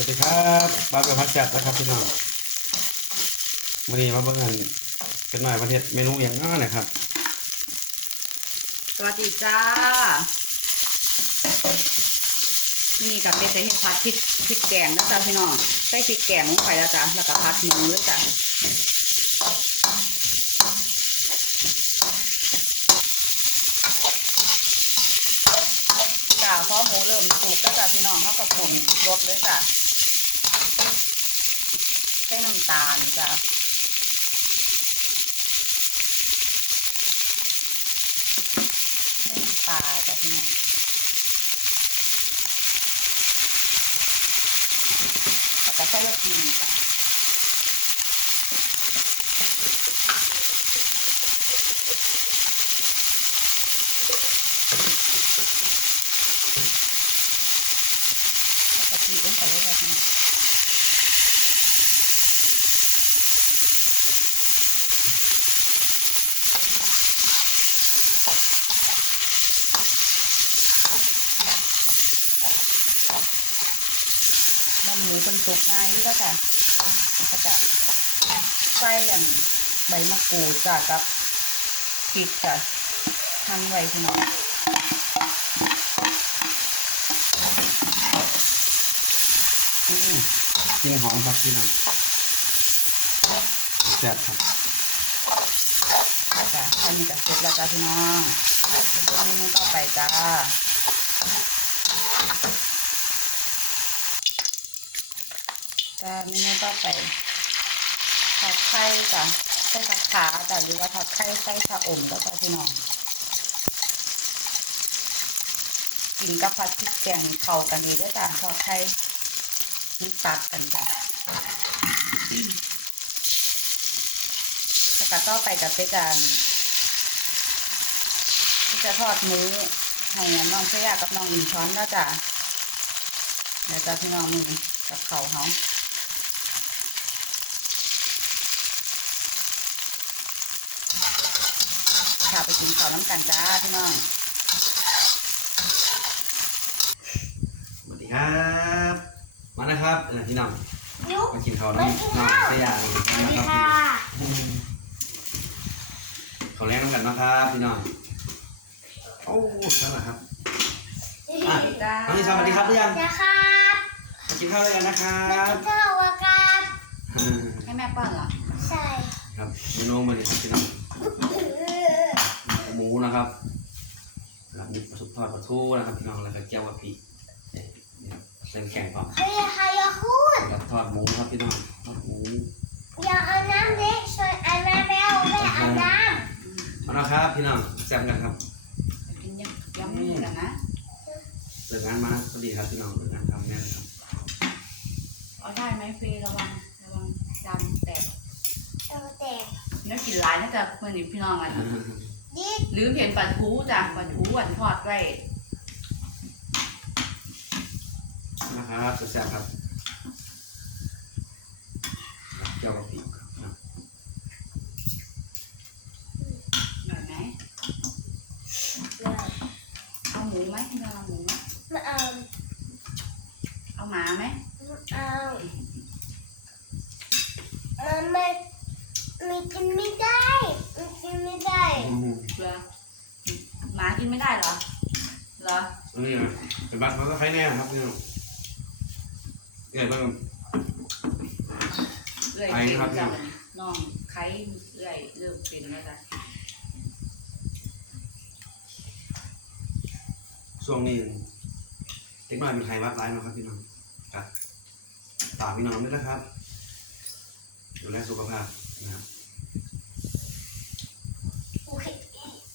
วัสดีครับบ้านเป็นพักจัดนะครับพี่น้องวันนี้มาเบิ่งกันเป็นหน่อยประเทศเมนูอย่างน้อยนะครับ สวัสดีจ้านี่กับเป็นใส่ผัดพริกพริกแกงนะจ๊ะพี่น้องใส่พริกแกงลงไปแล้วจ้ะแล้วก็ผัดหมูเลยจ้ะจ้าพอหมูเริ่มสุกแล้วจ้ะพี่น้องเขาก็ปรุงรสเลยจ้ะ ใส่น้ำตาลจ้ะไม่มีปลาจ้ะพี่น้องแล้วก็ใส่รสดีจ้ะก็จีบลงไปเลยจ้ะพี่น้องมันหมูเป็น สุกง่ายนี่ก็จะแล้วก็ใส่อันใบมะกรูดจ้ะกับพริกจ้ะหั่นไว้พี่น้องอืมกลินหอมครับพี่น้องแซ่บครับจ้ะอันนี้ก็เสร็จแล้วจ้ะพี่น้องเดี๋ยวเมนูต่อไปจ้า จ้าเมนูต่อไปทอดไข่จ้ะใส่ผักขาจ้ะหรือว่าทอดไข่ใส่ชะอมแล้วจ้ะพี่น้องกินกับผัดพริกแกงเข้ากันดีด้วยจ้ะทอดไข่นี่ตัดกันจ้ะแล้วก็ต่อไปกับเป็นการที่จะทอดหมูให้น้องเชียกับน้องอินช้อนแล้วจ้ะเดี๋ยวจะพี่น้องมีกับเขาเขาพา ไปกินข้าวน้ำกันจ้าพี่น้องสวัสดีครับ มานะครับเออพี่น้องยุกมากินข้าวน้ำน้องเสียอย่างสวัสนะดีครับค่ะเขาแรงน้ำกันนะครับพี่น้องโอ้นั่นแหละครับอะจ้าน้องนิชาสวัสดีครับหรือยังนะครับมากินข้าวด้วยกันนะครัมาบกินข้าวกันอ่าให้แม่ป้อนเหรอ ใช่ ครับเมนูมันนี่ครับพี่น้องหมู นะครับนะครับมีปลาสุกทอดปลาทูนะครับพี่น้องแล้วก็แก้วกะปิเนี่ยนี่ครับเส้นแข็งก่อนเฮ้ยใครอยากพูดแล้วทอดหมูครับพี่น้องทอดหมูอยากเอาน้ำเล็กช่วยเอาน้ำแมวไม่เอาน้มาแล้วครับพี่น้องแซ่บกันครับไปกินยำยำนี่กันนะเลิกงานมาสวัสดีครับพี่น้องเลิกงานทำงานครับเอาได้ไหมเฟย์ระวังระวังจานแตกำเอาแต่เนื้อกินหลายนะจ๊ะเมื่อนี้พี่น้องอัน ลืมเห็นปันทูจ้ะปันทูหวานทอดไว้นะครับแซ่บครับแก้วกะปิครับ หน่อยไหมเอาหมูไหมพี่น้องเอาหมูไหม มาเอา เอาหมาไหม เอามันไม่มีกินไม่ได้มันกินไม่ได้ อืม เหรอหมากินไม่ได้เหรอเหรอ อันนี้นะ เป็นบ้านเขาก็ใครแน่ครับพี่น้องเกิดมาเอื่อยไปเป็นครับ จ้ะน้องไข่เอื่อยเริ่มเป็นแล้วจ้ะช่วงนี้เด็กน้อยเป็นไทยวัดร้ายนะครับพี่น้องครับฝากพี่น้องด้วยนะครับ ดูแลสุขภาพนะครับโอเค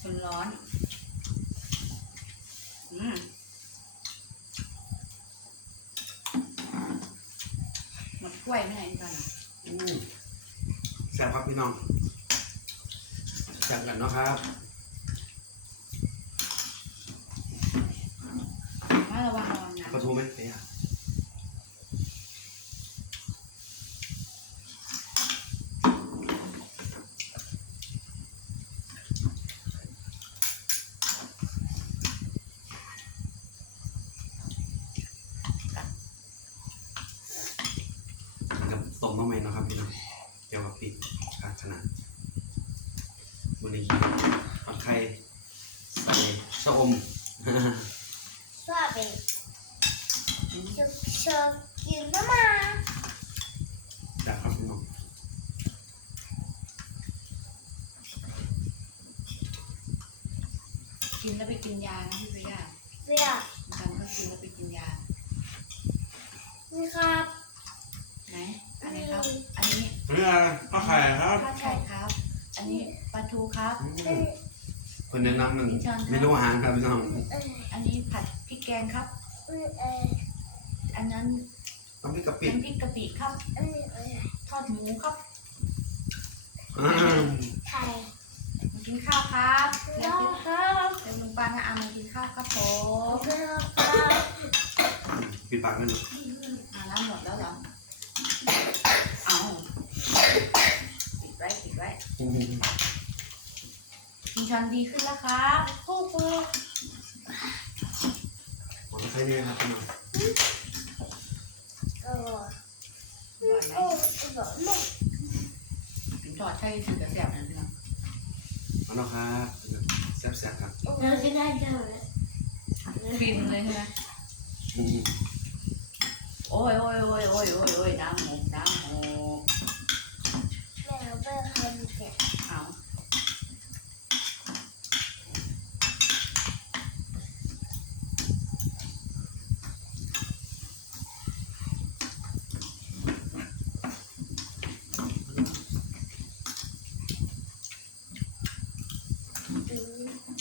คนร้อน อืมหมด กล้วยไม่ไหนกันอะอืมแซ่บครับพี่น้องแซ่บกันเนาะครับมาระวังระวังนะขอโทรไหมเปีย ต้มมาใหม่เนาะครับพี่น้องเกี่ยวกับปิดขาดขนาดวันนี้กินผัดไข่ใส่ชะอมชอบเป็นชอบชอบกินมากมาจากครับพี่น้องกินแล้วไปกินยานะพี่ปริยาเวียทำก็กินแล้วไปกินยานี่ครับ ไหนอันนี้ครับ อันนี้ เรื่องข้าว ไข่ครับข้าวไข่ครับ อันนี้ปลาทูครับ อืเอมอเพิ่นแนะนำหนึ่งเมนูอาหารครับพี่น้องเอออันนี้ผัดพริกแกงครับเออเอออันนั้นน้ำพริกกะปิน้ำพริกกะปิครับเออเออทอดหมูครับอ่าไข่มากินข้าวครับแล้เดี๋ยววครับเดี๋ยวลุงปานะอามากินข้าวครับผมแล้วครับปิดปากนั่นอาน้ำหมดแล้วเหรอ เอาปิดไว้ปิด ไว้กินช้อนดีขึ้นแล้วครับคู่คู่ผมจะใช้เนี่ยครับพี่น้อเอออร่อยไหมถึงทอดใช่ถึงกระแสบนั่นเองเอาเนาะครับแซ่บๆครับเราจะได้เจอแล้วฟินเลยใช่ไหมอืมโอ้ยโอ้ยโอ้ยโอ้ยโอ้ยโอ้ยน้ำหมูน้ำหมู แม่เราเป็นคนเจ็บ เอา อืม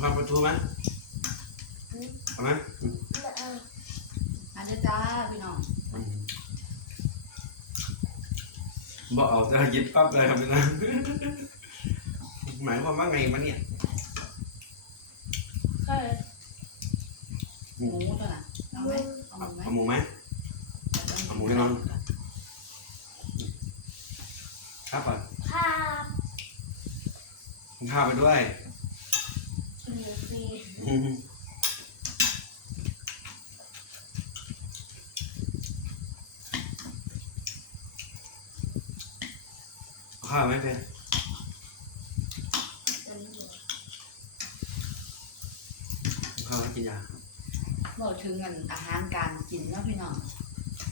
ข้าวปลา ทูไหมเอาไหมอืมไม่เอาอันเด้อจ้าพี่น้องอืมบอกเอาจะยิบปั๊บเลยครับพี่น้องหมายความว่าไงมาเนี่ยเฮ้ยหมูตัวน่ะเอาไหมเอาหมูไหมเอาหมูไหมเอาหมูให้น้องครับก่อนภาพกินข้าวไปด้วย หนึ่งปี อืมเอา ข้าวไหมเพื่อนข้าวกินยาบอกถึงกันอาหารการกินเนาะพี่น้อง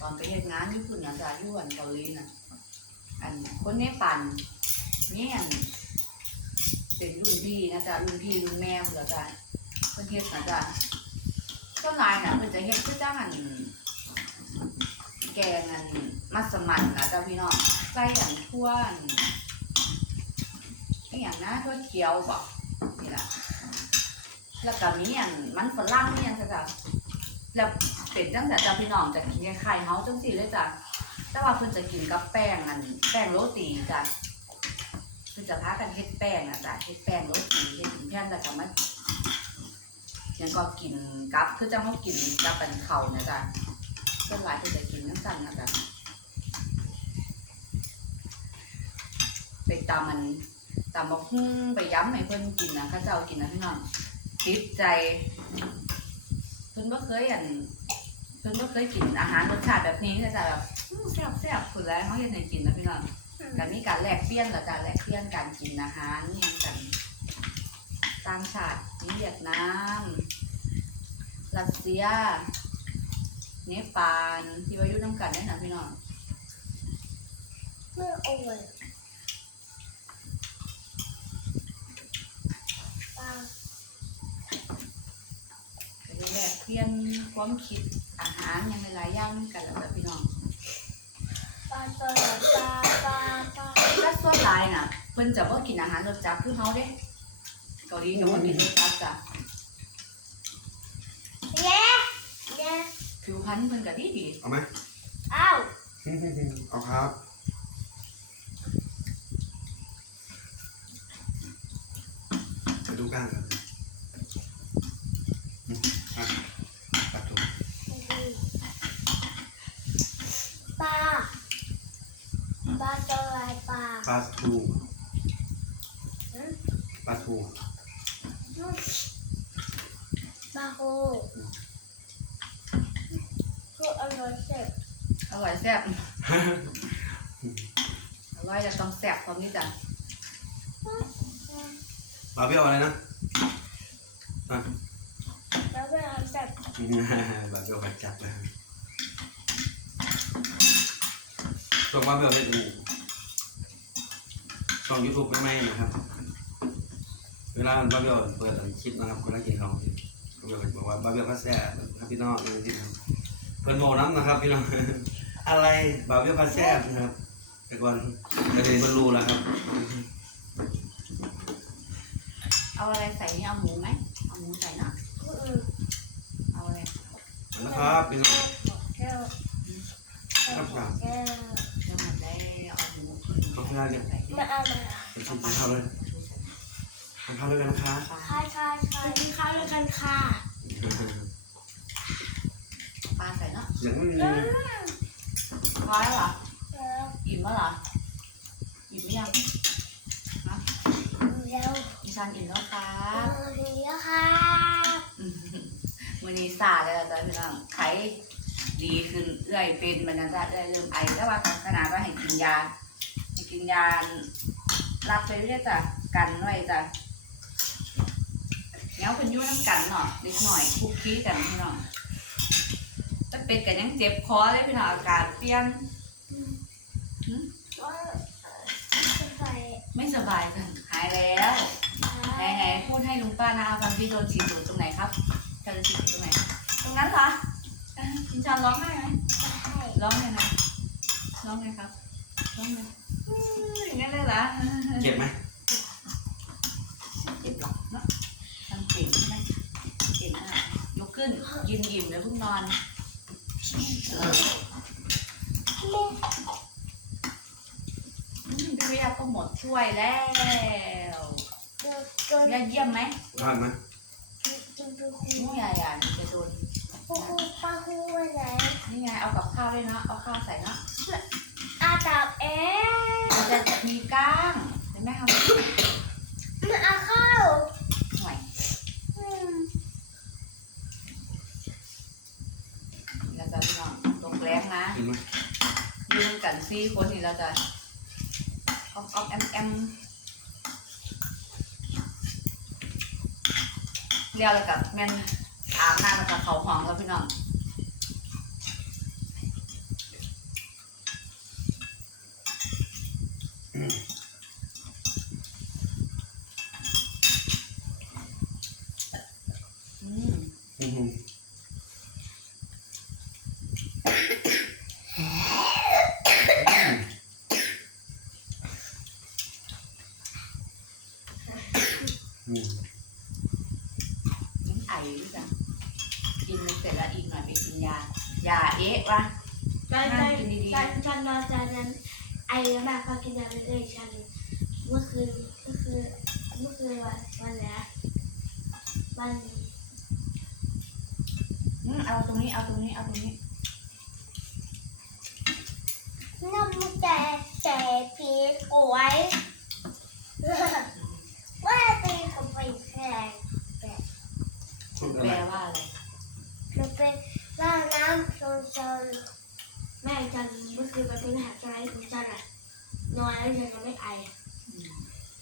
ตอนไปเฮ็ดงานญี่ปุ่นนะจ๊ะอยู่อันเกาหลีน่ะอันคนนี้ปั่นนี่อัน เป็นรุ่นพี่นะจ๊ะรุ่นพี่รุ่นแม่เหรอจ๊ะเพิ่อนเฮ็ดนะจ๊ะเจ้านายน่ะเพิ่นจะเฮ็ดคือจ้างอันแกงอันมัสมั่นนะจ๊ะพี่น้องใส่อันทั่วนไอ้อย่างนะทั่วเขียวบอกนี่แหละแล้วก็มีอันมันฝรั่งเนี่ยจ้ะจ๊ะแล้วเป็นจังแต่จ้ะพี่น้องจะกินไข่เฮาจังสี่เลยจ้ะแต่ว่าเพิ่นจะกินกับแป้งอันแป้งโรตีจ้ะ จะพากันเฮ็ดแป้งอะจ้ะเฮ็ดแป้งโรตีเฮ็ดเป็นแผ่นแล้วก็มายังก็กินกับคือจังเฮากินกับเป็นข้านะจ้ะส่วนหลายเพิ่นจะกินจังซั่นนะจ้ะไปตามมันตามบักหุ่งไปย้ำให้เพิ่นกินนะเขาเจ้ากินนะพี่น้องติดใจเพิ่นบ่เคยอันเพิ่นบ่เคยกินอาหารรสชาติแบบนี้นะจ้ะแบบแซ่บแซ่บๆคุณแล้วเขาเห็นให้กินนะพี่น้อง กันมีการแลกเปลี่ยนเหรอจ้ะแลกเปลี่ยนการกินอาหารเนี่ยกันต่างชาติมีเวียดนามรัสเซียเนปาลที่ว่าอยู่น้ำกันเนี่ยนะพี่น้องไม่โอ้ยปลาก็ได้แลกเปลี่ยนความคิดอาหารอย่างหลายๆอย่างกันแล้วจ้ะพี่น้อง ถ้าส่วนหลายน่ะเพิ่นจะบ่กินอาหารรสจัดคือเฮาเด้เกาหลีจะบ่กินรสจัดจ้ะเย้เย้ผิวพรรณเพิ่นก็ดีดีเอาไหมอ้าวเอาครับไปดูกลางครับอืมอะปัดถูก ปลาปลาตัวอะไรปลา ปลา ทูปลาทูปลาโฮคืออร่อยเสร็จอร่อยแซ่บอร่อยจะต้องแซ่บความนี้จ้ะปลาเปรี้ยวอะไรนะอะแล้วก็ทำเสร็จปลาเปรี้ยวผัดจัดเลยช่วงปลาเปรี้ยวเล่นอูช่ องยูทูบไม่ไหมนะครับ เวลาปลาเปรี้ยวเปิดคลิปนะครับเวลากินเขาวปลาเปรี้ยวก็จะบอกว่าปลาเปรี้ยวก็แซ่บครับพี่น้องอะไรที่นะครับเพิ่นโมน้ำนะครับพี่น้องอะไรปลาเปรี้ยวก็แซ่บนะครับ แต่ก่อนก็เลยบรรลุแล้วครับ เอาอะไรใส่นี่เอาหมูไหมเอาหมูใส่เนาะอืมเอาอะไรนะครับพี่น้องแก้วแก้ว เอาหมูเอาข้าวเนี่ยใส่ที่มาเอามาไปชิมข้าวเลยทานข้าวด้วยกันนะคะปลาค่ะค่ะค่ะกินข้าวด้วยกันค่ะปลาใส่เนาะอย่างนี้พอแล้วเหรอแล้วอิ่มแล้วเหรออิ่มหรือยังแล้วดิฉันอิ่มแล้วครัเอาบเดี๋ยวค่ะอืมวันนี้ซาเลยจ้ะพี่น้องไข้ดีขึ้นเอื้อยเป็นมันนะจ๊ะเอื้อยเริ่มไอแต่ว่าขนาดว่าให้กินยาให้ กินยารับไปเรื่อยจ้ะกันไว้จ้ะเนี้ยเป็นยุ่น้ำกันเนาะเล็กหน่อยคุกกี้กันพี่น้องถ้าเป็นกันยังเจ็บคอเลยพี่น้องอากาศเปลี่ยนไปไม่สบายจ้ะหายแล้วไหนไหนๆพูดให้ลุงป้านะฟังที่โดนฉีดตูดตรงไหนครับเธอจะฉีดตรงไหนตรงนั้นเหรอเอ้ยคุณจอนร้องไห้ไหมร้องไงนะร้องไงครับร้องไง อืมอย่างนั้นเลยเหรอเจ็บไหมเจ็บหรอกเนาะทำเก่งใช่ไหมเก่งมากยกขึ้นกินอิ่มเลยเพิ่งนอนอืมพี่เรียกก็หมดถ้วยแล้วเดี๋ยวจนยาเยี่ยมไหมทานไหมจนไปคุมู้ใหญ่อะมันจะโดนปูป้าหูไว้ไหนนี่ไงเอากับข้าวด้วยเนาะเอาข้าวใส่เนาะ อาจับเองมันจะมีก้างเห็นไหมครับมาเอาข้าวหน่อยอืมแล้วจะพี่น้องตกแรงนะกินไหมยืนกันซี่คนนี่เราจะออกออกแอมแอมเรียวแล้วกับแม่นอาบน้ำแล้วกับเขาห้องแล้วพี่น้องอืม อืม อืมยังไอด้วยจ้ะกินเสร็จแล้วอีกหน่อยไปกินยายาเอ๊ะวะ ตอนนั่ตอนนดีตอนตอนนอนตอนนั้นไอ้แม่พอกินยาไปเลยฉันเมื่อคืนเมื่อคืนเมื่อคืนวันวันแล้ววัน อืมเอาตรงนี้เอาตรงนี้เอาตรงนี้ำแต่แต่ปีกไว้ ว่าตีกับไปแพง พูดอะ แป ไร ลว่าอะไร มันเป็นล่าน้ำโซนโซนแม่จันเมื่อคืนมันเป็นหาใจของจันอะนอนแล้วฉันก็ไม่ไอ อืม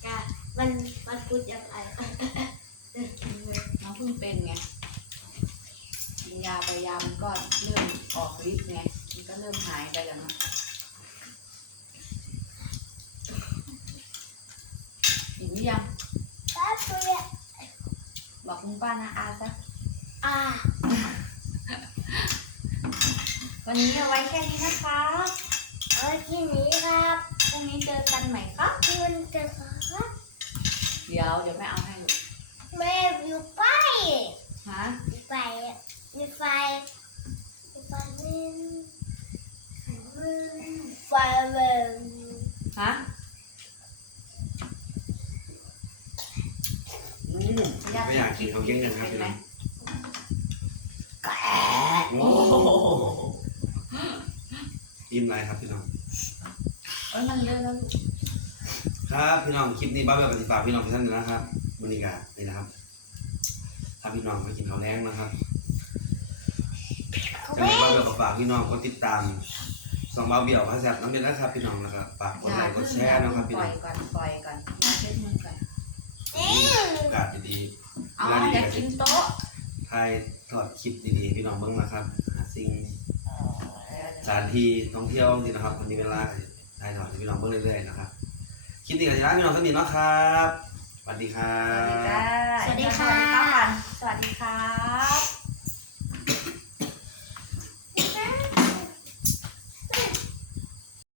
จ้ะมันมันพูดยังไง น้องเพิ่งเป็นไงกินยาไปยามันก็เริ่มออกฤทธิ์ไงมันก็เริ่มหายไปแล้วนะกินห รือยังป้าตัวบอกคุณป้านะอาซะอ่าวันนี้เอาไว้แค่นี้นะคะเอาที่นี้ครับพรุ่งนี้เจอกันใหม่ครับคุณจะครับเดี๋ยวเดี๋ยวแม่เอาให้ลูกแม่อยู่ไปฮะมีไฟอะมีไฟมีไฟมึงมึงไฟมึงฮะ อืไม่อยากกินเขาเก่งกันครับเป็พี่นไหมน้องแกะโอ้โอ้โหอิ่มไรครับพี่น้อง เอ้ยมันเลื่อนแล้วลูกครับพี่น้องคลิปนี้บ้าแบบปฏิฝากพี่น้องทุกท่านนะครับวันนี้ก็นี่นะครับถ้าพี่น้องมากินข้าวแรงนะครับเขาจะไม่มีบ้าแบบฝากพี่น้องกดติดตามสองบ้าเบี่ยวพระแซ่บน้ำเป็นนะครับพี่น้องนะครับฝากกดอย่าไลค์กเพิ่ดงแชอย่าร์เพิ่นะครับงพี่ปล่น้ออยงก่อนปล่อยก่อนมาเช็ดมือก่อน โอกาสดีๆอ๋อเวลาดีอยากๆกินโต๊ะถ่ายทอดคลิปดีๆพี่น้องเบิ้งนะครับหาสิ่งสถานที่ท่องเที่ยวนี่นะครับวันนี้เวลาถ่ายทอดให้พี่น้องเบิ้งเรื่อยๆนะครับคลิปนี้ก็จะลาพี่น้องสนิทเนาะครับสวัสดีครัสวัสดีบ จ้าสวัสดีค่ะ สวัสดีครับ